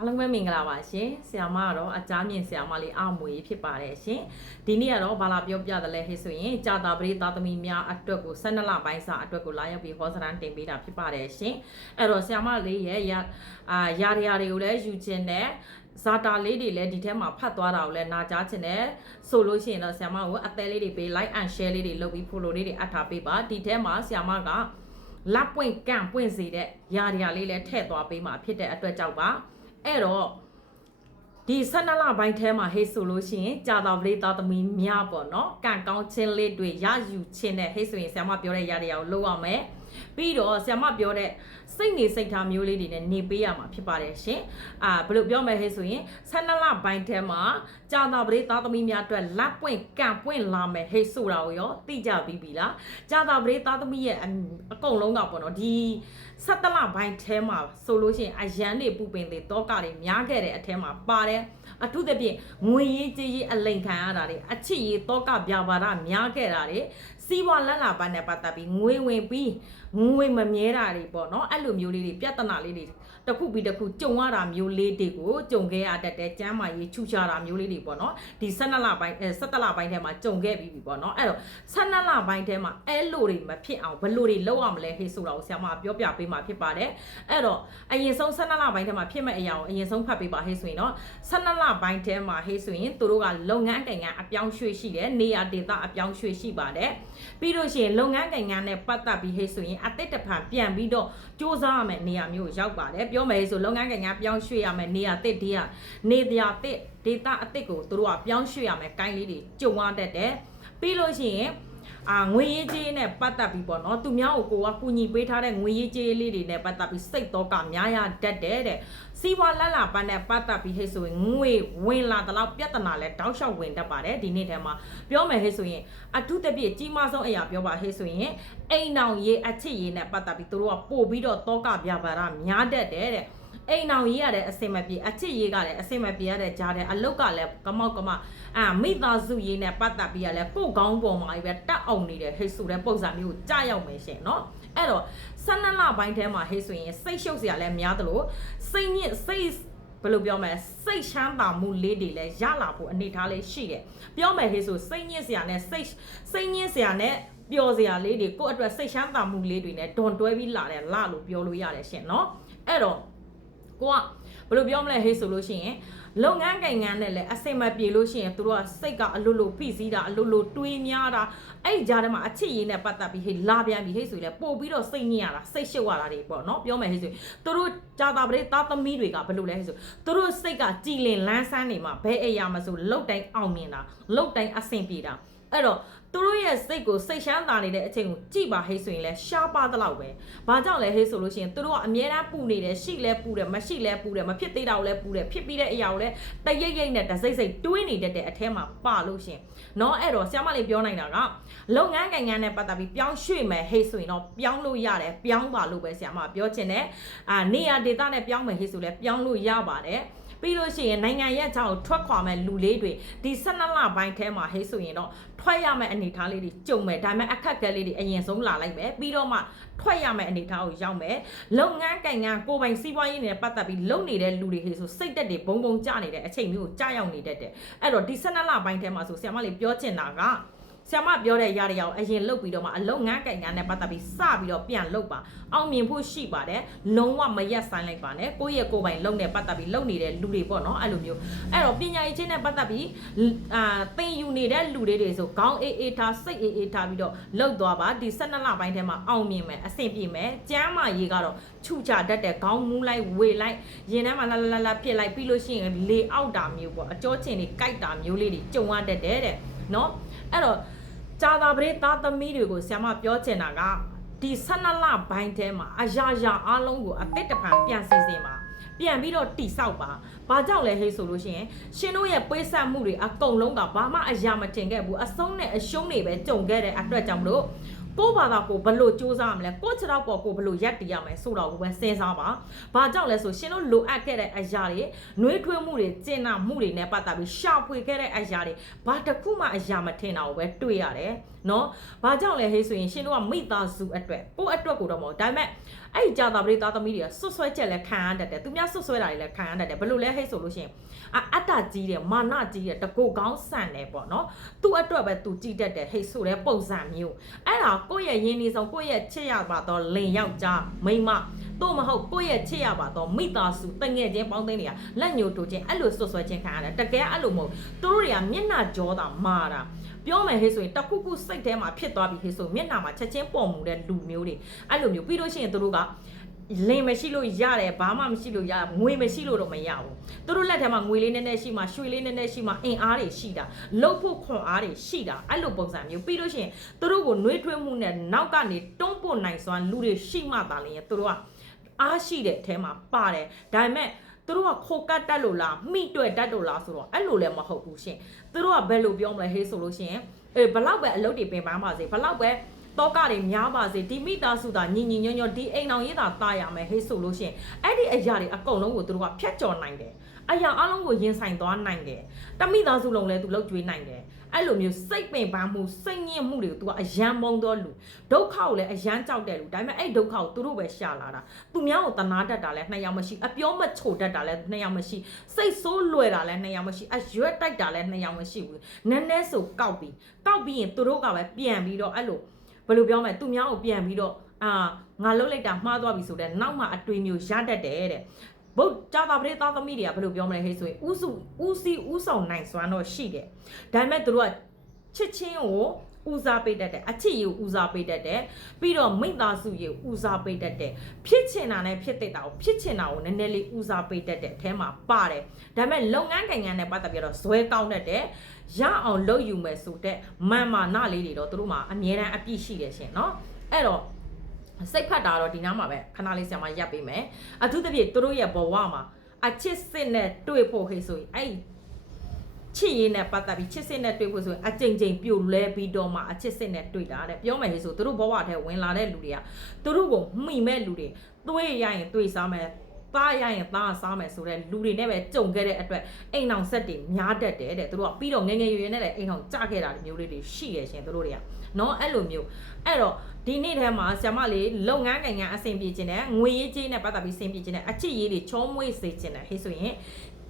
အားလုံးပဲမင်္ဂလာပါရှင်ဆရာမကတော့အကြမ်းမြင့်ဆရာမလေးအမွေဖြစ်ပါတယ်ရှင်ဒီနေ့ကတော့ဘာလာပြောပြတယ်လဲဟဲ့ဆိုရင်ကြာတာပရိသားသမီးများအတွက်ကို12လပိုင်းစာအတွက်ကိုလာရောက်ပြီးဟောစရန်တင်ပေးတာဖြစ်ပါတယ်ရှင်အဲ့တော့ဆရာမလေးရဲ့ရအာယာရယာတွေကိုလည်းယူခြင်းနဲ့ဇာတာလေးတွေလည်းဒီထဲမှာဖတ်သွားတာကိုလည်းနာကြားခြင်းနဲ့ဆိုလို့ရှိရင်တော့ဆရာမကိုအသေးလေးတွေပေး like and share လေးတွေလုပ်ပြီး follow လေးတွေအပ်ထားပေးပါဒီထဲမှာဆရာမကလက်ပွင့်ကန့်ပွင့်စေတဲ့ယာရယာလေးလည်းထည့်သွားပေးမှာဖြစ်တဲ့အတွက်ကြောင့်ပါ အဲ့တော့ဒီ12လပိုင်းထဲမှာဟေးဆိုလို့ရှိရင်ကြာတော်ပရိသတ်သမီးများပေါ့နော်ကန့်ကောင်းခြင်းလေးတွေရယူခြင်းနဲ့ဟေးဆိုရင်ဆရာမပြောတဲ့ယာရယာကိုလုပ်အောင်မယ်ပြီးတော့ဆရာမပြောတဲ့စိတ်နေစိတ်ထားမျိုးလေးတွေနဲ့နေပေးရမှာဖြစ်ပါတယ်ရှင်အာဘယ်လိုပြောမလဲဟဲ့ဆိုရင်12လပိုင်းထဲမှာကြာတာပရိသားသမီးများအတွက်လက်ပွင့်ကန့်ပွင့်လာမယ်ဟဲ့ဆိုတာကိုရောသိကြပြီးပြီလားကြာတာပရိသားသမီးရဲ့အအကုန်လုံးကပေါ့နော်ဒီ 17လပိုင်းထဲမှာဆိုလို့ရှိရင်အရန်တွေပူပင်တွေတောကတွေများခဲ့တဲ့အထဲမှာပါတယ်အထူးသဖြင့်ငွေရေးကြေးရေးအလိန်ခံရတာတွေအချစ်ရေးတောကပြပါဒများခဲ့တာတွေစီးပွားလက်လာပန်းနဲ့ပတ်သက်ပြီးငွေဝင်ပြီးငွေမမြဲတာတွေပေါ့နော်အဲ့လိုမျိုးလေးတွေပြဿနာလေးတွေ တစ်ခုပြီးတစ်ခုကြုံရတာမျိုးလေးတွေကိုကြုံခဲ့ရတတ်တဲ့ကျမ်းမာရေးချူချတာမျိုးလေးတွေပေါ့နော်ဒီ12လပိုင်းအဲ17လပိုင်းထဲမှာကြုံခဲ့ပြီးပြီပေါ့နော်အဲ့တော့12လပိုင်းထဲမှာအဲ့လိုတွေမဖြစ်အောင်ဘယ်လိုတွေလုပ်အောင်မလဲဟေးဆိုတာကိုဆရာမပြောပြပေးမှာဖြစ်ပါတယ်အဲ့တော့အရင်ဆုံး12လပိုင်းထဲမှာဖြစ်မဲ့အရာကိုအရင်ဆုံးဖတ်ပေးပါဟေးဆိုရင်တော့12လပိုင်းထဲမှာဟေးဆိုရင်သူတို့ကလုပ်ငန်းကိန်းကအပြောင်းရွှေ့ရှိတယ်နေရာဒေသအပြောင်းရွှေ့ရှိပါတယ်ပြီးလို့ရှိရင်လုပ်ငန်းကိန်းကနဲ့ပတ်သက်ပြီးဟေးဆိုရင်အတစ်တဖန်ပြန်ပြီးတော့စူးစမ်းရမယ်နေရာမျိုးရောက်ပါတယ်ပြောမယ်ဆိုလုပ်ငန်းကိန်းကပြောင်းရွှေ့ရမယ်နေရာတစ်ဒီကနေပြတစ်ဒေသအတစ်ကိုသူတို့ကပြောင်းရွှေ့ရမယ်ကိုင်းလေးတွေကြုံရတတ်တယ်ပြီးလို့ရှိရင် အာငွေရေးကြေးနဲ့ပတ်သက်ပြီးပေါ့နော်သူများကိုကိုကကူညီပေးထားတဲ့ငွေရေးကြေးလေးတွေနဲ့ပတ်သက်ပြီးစိတ်တော့ကများရတတ်တယ်တဲ့စီးပွားလက်လာပန်းနဲ့ပတ်သက်ပြီးဟဲ့ဆိုရင်ငွေဝင်လာတလောက်ပြဿနာလဲတောက်လျှောက်ဝင်တတ်ပါတယ်ဒီနေ့ထဲမှာပြောမယ်ဟဲ့ဆိုရင်အထုတပြည့်ကြီးမားဆုံးအရာပြောပါဟဲ့ဆိုရင်အိမ်အောင်ရေးအချစ်ရေးနဲ့ပတ်သက်ပြီးသူတို့ကပို့ပြီးတော့တောကပြပါရများတတ်တယ်တဲ့ အိမ်အောင်ရေးရတဲ့အစင်မပြေအချစ်ရေးကလည်းအစင်မပြေရတဲ့ကြားတဲ့အလုတ်ကလည်းကမောက်ကမအာမိသားစုရေးနဲ့ပတ်သက်ပြီးရလဲကို့ကောင်းပေါ်မှာပဲတက်အောင်နေတဲ့ဟိတ်ဆိုတဲ့ပုံစံမျိုးကိုကြားရောက်မယ်ရှင်เนาะအဲ့တော့12လပိုင်းထဲမှာဟိတ်ဆိုရင်စိတ်ရှုပ်စရာလည်းများသလိုစိတ်ညစ်စိတ်ဘယ်လိုပြောမလဲစိတ်ချမ်းသာမှုလေးတွေလည်းရလာဖို့အနေထားလေးရှိတယ်ပြောမယ်ဟေးဆိုစိတ်ညစ်စရာနဲ့စိတ်စိတ်ညစ်စရာနဲ့ပျော်စရာလေးတွေကိုယ့်အတွက်စိတ်ချမ်းသာမှုလေးတွေနဲ့ဒွန်တွဲပြီးလာတယ်လာလို့ပြောလို့ရတယ်ရှင်เนาะအဲ့တော့ ကိုကဘယ်လိုပြောမလဲဟေးဆိုလို့ရှိရင်လုပ်ငန်းကိန်းငန်းနဲ့လည်းအစိမ့်မပြေလို့ရှိရင်သူတို့ကစိတ်ကအလွတ်လို့ဖိစီးတာအလွတ်လို့တွေးများတာအဲ့ဒီကြားထဲမှာအချစ်ရည်နဲ့ပတ်သက်ပြီးဟေးလာပြန်ပြီးဟေးဆိုရင်ပို့ပြီးတော့စိတ်ညစ်ရတာစိတ်ရှုပ်ရတာတွေပေါ့နော်ပြောမယ်ဟေးဆိုရင်သူတို့ကြာတာပရိသားသမီးတွေကဘယ်လိုလဲဟေးဆိုသူတို့စိတ်ကကြည်လင်လန်းဆန်းနေမှာဘယ်အရာမဆိုလောက်တိုင်းအောင်မြင်တာလောက်တိုင်းအဆင်ပြေတာ အဲ့တော့သူတို့ရဲ့စိတ်ကိုစိတ်ရှမ်းသာနေတဲ့အချိန်ကိုကြည်ပါဟိတ်ဆိုရင်လဲရှားပါသလောက်ပဲ။ဘာကြောင့်လဲဟိတ်ဆိုလို့ရှိရင်သူတို့ကအမြဲတမ်းပူနေတယ်ရှိလဲပူတယ်မရှိလဲပူတယ်မဖြစ်သေးတာကိုလဲပူတယ်ဖြစ်ပြီးတဲ့အရာကိုလဲတရိပ်ရိပ်နဲ့တစိမ့်စိမ့်တွေးနေတတ်တဲ့အထဲမှာပါလို့ရှင်။နော်အဲ့တော့ဆရာမလေးပြောနိုင်တာကလုပ်ငန်းကိန်းငန်းနဲ့ပတ်သက်ပြီးပြောင်းရွှေ့မယ်ဟိတ်ဆိုရင်တော့ပြောင်းလို့ရတယ်ပြောင်းပါလို့ပဲဆရာမပြောချင်တယ်။အာနေရာဒေတာနဲ့ပြောင်းမယ်ဟိတ်ဆိုလဲပြောင်းလို့ရပါတယ်။ ပြီးလို့ရှိရင်နိုင်ငံရဲ့အကြောင်းထွက်ခွာမဲ့လူလေးတွေဒီ12လပိုင်းထဲမှာဟဲ့ဆိုရင်တော့ထွက်ရမယ့်အနေအထားလေးတွေကြုံမယ်ဒါပေမဲ့အခက်အခဲလေးတွေအရင်ဆုံးလာလိုက်မယ်ပြီးတော့မှထွက်ရမယ့်အနေအထားကိုရောက်မယ်လုပ်ငန်းကင်ငန်းကိုပိုင်စီးပွားရေးနဲ့ပတ်သက်ပြီးလုပ်နေတဲ့လူတွေဟဲ့ဆိုစိတ်တက်တွေဘုံဘုံကြနေတဲ့အချိန်မျိုးကိုကြာရောက်နေတတ်တယ်အဲ့တော့ဒီ12လပိုင်းထဲမှာဆိုဆရာမလေးပြောချင်တာက ဆရာမပြောတဲ့ຢာတရားကိုအရင်လုတ်ပြီးတော့မှအလုံငန်းကင်ငန်းနဲ့ပတ်သက်ပြီးစပြီးတော့ပြန်လုတ်ပါအောင်မြင်ဖို့ရှိပါတယ်လုံးဝမရက်ဆိုင်လိုက်ပါနဲ့ကိုယ့်ရဲ့ကိုယ်ပိုင်လုံနဲ့ပတ်သက်ပြီးလုံနေတဲ့လူတွေပေါ့နော်အဲ့လိုမျိုးအဲ့တော့ပညာရေးချင်းနဲ့ပတ်သက်ပြီးအာသင်ယူနေတဲ့လူတွေတွေဆိုခေါင်းအေးအေးထားစိတ်အေးအေးထားပြီးတော့လုတ်သွားပါဒီ12လပိုင်းထဲမှာအောင်မြင်မယ်အဆင်ပြေမယ်ကျမ်းမာရေးကတော့ခြုချတတ်တဲ့ခေါင်းမူးလိုက်ဝေလိုက်ရင်ထဲမှာလာလာလာဖြစ်လိုက်ပြီးလို့ရှိရင်လေအောက်တာမျိုးပေါ့အကျောချင်းတွေကြိုက်တာမျိုးလေးတွေကြုံရတတ်တယ်တဲ့နော် အဲ့တော့ကြာတာပရိသားသမီးတွေကိုဆ iam ပြောချင်တာကဒီ12လဘိုင်းထဲမှာအရာရာအားလုံးကိုအသက်တဖန်ပြန်စီစဉ်ပါပြန်ပြီးတော့တိဆောက်ပါ။ဘာကြောင့်လဲဟေးဆိုလို့ရှိရင်ရှင်တို့ရဲ့ပေးဆက်မှုတွေအကုန်လုံးကဘာမှအရာမတင်ခဲ့ဘူး။အဆုံးနဲ့အရှုံးတွေပဲကြုံခဲ့တဲ့အတွက်ကြောင့်မလို့ ကိုယ့်ဘာသာကိုဘလို့စူးစမ်းမလဲကိုယ့်ခြေထောက်ပေါ်ကိုဘလို့ရက်တည်ရမယ်ဆိုတော့ကိုပဲစဉ်းစားပါ။ဘာကြောင့်လဲဆိုရှင်တို့လိုအပ်ခဲ့တဲ့အရာတွေနှွေးထွေးမှုတွေကျင့်နာမှုတွေနဲ့ပတ်သက်ပြီးရှာဖွေခဲ့တဲ့အရာတွေဘာတစ်ခုမှအရာမထင်တာကိုပဲတွေ့ရတယ်။နော်။ဘာကြောင့်လဲဟေးဆိုရင်ရှင်တို့ကမိသားစုအတွက်ကိုယ့်အတွက်ကိုတော့မဟုတ်ဒါပေမဲ့ အဲ့ဒီကြာတာပရိသားသမီးတွေကဆွတ်ဆွဲချက်လည်းခံရတတ်တယ်သူများဆွတ်ဆွဲတာတွေလည်းခံရတတ်တယ်ဘယ်လိုလဲဟဲ့ဆိုလို့ရှိရင်အာအတ္တကြီးတယ်မာနကြီးတယ်တကူကောင်းဆန်တယ်ပေါ့နော်သူ့အတွက်ပဲသူကြည်တတ်တယ်ဟဲ့ဆိုတဲ့ပုံစံမျိုးအဲ့ဒါကိုယ့်ရဲ့ရင်းနှီးဆုံးကိုယ့်ရဲ့ချစ်ရပါတော့လင်ယောက်ျားမိန်းမ တို့မဟုတ်ကိုယ့်ရဲ့ချစ်ရပါတော့မိသားစုတငယ်ချင်းပေါင်းသိန်းတွေကလက်ညှိုးတိုးချင်းအဲ့လိုဆွတ်ဆွဲချင်းခံရတယ်တကယ်အဲ့လိုမဟုတ်သူတို့တွေကမျက်နှာကြောတာမာတာပြောမယ်ဟေးဆိုရင်တခုခုစိတ်ထဲမှာဖြစ်သွားပြီဟေးဆိုမျက်နှာမှာချက်ချင်းပေါ်မှုတဲ့လူမျိုးတွေအဲ့လိုမျိုးပြီးလို့ရှိရင်သူတို့ကလင်မရှိလို့ရတယ်ဘာမှမရှိလို့ရငွေမရှိလို့တော့မရဘူးသူတို့လက်ထဲမှာငွေလေးနည်းနည်းရှိမှရွှေလေးနည်းနည်းရှိမှအင်အားတွေရှိတာလှုပ်ဖို့ခွန်အားတွေရှိတာအဲ့လိုပုံစံမျိုးပြီးလို့ရှိရင်သူတို့ကိုနှွေးထွေးမှုနဲ့နောက်ကနေတွန်းပို့နိုင်စွမ်းလူတွေရှိမှသာလျှင်သူတို့က အားရှိတဲ့အထဲမှာပါတယ်ဒါပေမဲ့သူတို့ကခိုကတ်တက်လို့လားမိတွက်တက်လို့လားဆိုတော့အဲ့လိုလည်းမဟုတ်ဘူးရှင်သူတို့ကဘယ်လိုပြောမလဲဟေးဆိုလို့ရှိရင်အေးဘလောက်ပဲအလုပ်တွေပင်ပန်းပါစေဘလောက်ပဲတော့ကတွေများပါစေဒီမိသားစုသာညီညီညွတ်ညွတ်ဒီအိမ်အောင်ရေးတာတာရမယ်ဟေးဆိုလို့ရှိရင်အဲ့ဒီအရာတွေအကုန်လုံးကိုသူတို့ကဖျက်ကျော်နိုင်တယ် အရာအလုံးကိုရင်ဆိုင်သွားနိုင်တယ်တမိသားစုလုံးလည်းသူလှုပ်ကြွေးနိုင်တယ်အဲ့လိုမျိုးစိတ်ပင်ပန်းမှုစိတ်ညစ်မှုတွေကိုသူကအယံမုံတော့လူဒုက္ခကိုလည်းအယံကြောက်တဲ့လူဒါပေမဲ့အဲ့ဒုက္ခကိုသူတို့ပဲရှာလာတာသူများကိုတနာတတ်တာလည်းနှစ်ယောက်မရှိအပြောမချိုတတ်တာလည်းနှစ်ယောက်မရှိစိတ်ဆိုးလွယ်တာလည်းနှစ်ယောက်မရှိအရွက်တိုက်တာလည်းနှစ်ယောက်မရှိဘူးနည်းနည်းဆိုကောက်ပြီးကောက်ပြီးရင်သူတို့ကပဲပြန်ပြီးတော့အဲ့လိုဘယ်လိုပြောမလဲသူများကိုပြန်ပြီးတော့အာငါလှုပ်လိုက်တာမှားသွားပြီဆိုတော့နောက်မှအတွေ့မျိုးရတတ်တယ်တဲ့ ဘုတ်ကြာတာပရိသားသမီးတွေကဘယ်လိုပြောမလဲဟဲ့ဆိုရင်ဥစုဥစီဥဆောင်နိုင်စွမ်းတော့ရှိတယ်ဒါပေမဲ့သူတို့ကချစ်ချင်းကိုဦးစားပေးတတ်တယ်အချစ်ကိုဦးစားပေးတတ်တယ်ပြီးတော့မိသားစုကိုဦးစားပေးတတ်တယ်ဖြစ်ချင်တာနဲ့ဖြစ်တဲ့တာကိုဖြစ်ချင်တာကိုနည်းနည်းလေးဦးစားပေးတတ်တဲ့အထဲမှာပါတယ်ဒါပေမဲ့လုပ်ငန်းကိန်းငန်းနဲ့ပတ်သက်ပြီးတော့ဇွဲကောင်းတတ်တယ်ရအောင်လုပ်ယူမယ်ဆိုတဲ့မန်မာနလေးတွေတော့သူတို့မှာအမြဲတမ်းအပြည့်ရှိတယ်ရှင်เนาะအဲ့တော့ စိတ်ဖတ်တာတော့ဒီနားမှာပဲခဏလေးဆရာမရပ်ပေးမယ်အထူးသဖြင့်သူတို့ရဲ့ဘဝမှာအချစ်စစ်နဲ့တွေ့ဖို့ခေဆိုရင်အဲ့ချစ်ရေးနဲ့ပတ်သက်ပြီးချစ်စစ်နဲ့တွေ့ဖို့ဆိုရင်အကြိမ်ကြိမ်ပြိုလဲပြီးတော့မှအချစ်စစ်နဲ့တွေ့တာတဲ့ပြောမယ်လေဆိုသူတို့ဘဝထဲဝင်လာတဲ့လူတွေကသူတို့ကိုမှီမဲ့လူတွေသွေးရရင်သွေးစားမယ် သားရရင်သားစားမယ်ဆိုတော့လူတွေနဲ့ပဲကြုံခဲ့တဲ့အတွက်အိမ်အောင်ဆက်တွေများတတ်တယ်တဲ့သူတို့ကပြီးတော့ငငယ်ရွယ်ရွယ်နဲ့လည်းအိမ်အောင်ကြခဲ့တာမျိုးလေးတွေရှိရရှင်သူတို့တွေကနော်အဲ့လိုမျိုးအဲ့တော့ဒီနေ့ထဲမှာဆ iam မလေးလုပ်ငန်းကိန်းကအဆင်ပြေခြင်းနဲ့ငွေရေးကြေးနဲ့ပတ်သက်ပြီးဆင်ပြေခြင်းနဲ့အချစ်ရေးတွေချောမွေ့စေခြင်းနဲ့ဟေးဆိုရင်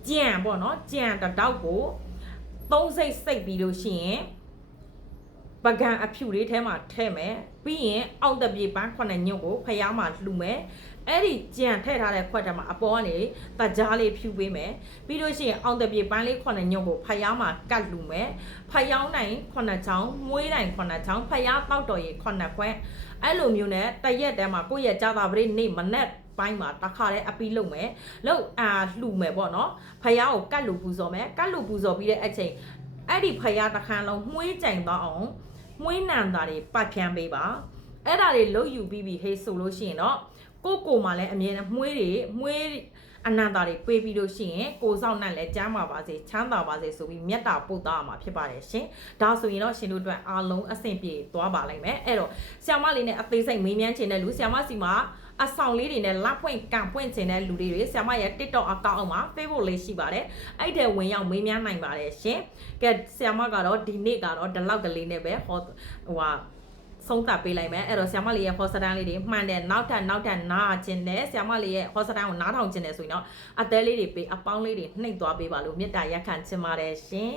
ကြံပေါ့နော်ကြံတစ်တောက်ကိုသုံးစိတ်စိတ်ပြီးလို့ရှိရင်ပကံအဖြူလေးထဲမှာထည့်မယ်ပြီးရင်အောက်တပြေပန်းခုနှစ်ညွတ်ကိုဖျားမှာလှူမယ် အဲ့ဒီကြံထည့်ထားတဲ့ခွက်ထဲမှာအပေါ်ကနေတကြားလေးဖြူပေးမယ်ပြီးလို့ရှိရင်အောက်တပြေပန်းလေးခုနှစ်ညွတ်ကိုဖျားမှာကတ်လှူမယ်ဖျားနိုင်ခုနှစ်ချောင်းမွေးနိုင်ခုနှစ်ချောင်းဖျားတောက်တော်ရေခုနှစ်ခွက်အဲ့လိုမျိုးနဲ့တရက်တည်းမှာကိုယ့်ရဲ့ကြာတာပရိနေ့မနဲ့ပိုင်းမှာတခါတည်းအပီးလုပ်မယ်လုပ်အာလှူမယ်ပေါ့နော်ဖယားကိုကတ်လူပူဇော်မယ်ကတ်လူပူဇော်ပြီးတဲ့အချိန်အဲ့ဒီဖယားတစ်ခါလုံးမှုေးကြိမ်သွားအောင်မှုေးနံတာတွေပတ်ဖြန်းပေးပါအဲ့ဒါတွေလုတ်ယူပြီးပြီဟေးဆိုလို့ရှိရင်တော့ ကိုကိုမှလည်းအမြဲတမ်းမှုေးတွေမှုေးအနန္တာတွေပေးပြီးလို့ရှိရင်ကိုဆောင်နိုင်လဲကျမ်းပါပါစေချမ်းသာပါစေဆိုပြီးမြတ်တာပို့သားမှာဖြစ်ပါတယ်ရှင်ဒါဆိုရင်တော့ရှင်တို့အတွက်အားလုံးအဆင်ပြေသွားပါလိမ့်မယ်အဲ့တော့ဆ iam မလေးနဲ့အသေးစိတ်မေးမြန်းချင်တဲ့လူဆ iam မစီမှာအဆောင်လေးတွေနဲ့လက်ပွင့်ကန်ပွင့်ချင်တဲ့လူတွေဆ iam မရဲ့ TikTok အကောင့်အောင်မှာ Facebook လေးရှိပါတယ်အဲ့တဲ့ဝင်ရောက်မေးမြန်းနိုင်ပါတယ်ရှင်ကဲဆ iam မကတော့ဒီနေ့ကတော့ဒီလောက်ကလေးနဲ့ပဲဟောဟိုဟာ ဆုံးသတ်ပေးလိုက်မယ်အဲ့တော့ဆ iam မလေးရဲ့ host တန်းလေးတွေမှန်တယ်နောက်ထပ်နောက်ထပ်နားခြင်းတယ်ဆ iam မလေးရဲ့ host တန်းကိုနားထောင်ခြင်းတယ်ဆိုရင်တော့အသေးလေးတွေပေးအပေါင်းလေးတွေနှိပ်သွားပေးပါလို့မေတ္တာရက်ခံချင်ပါတယ်ရှင်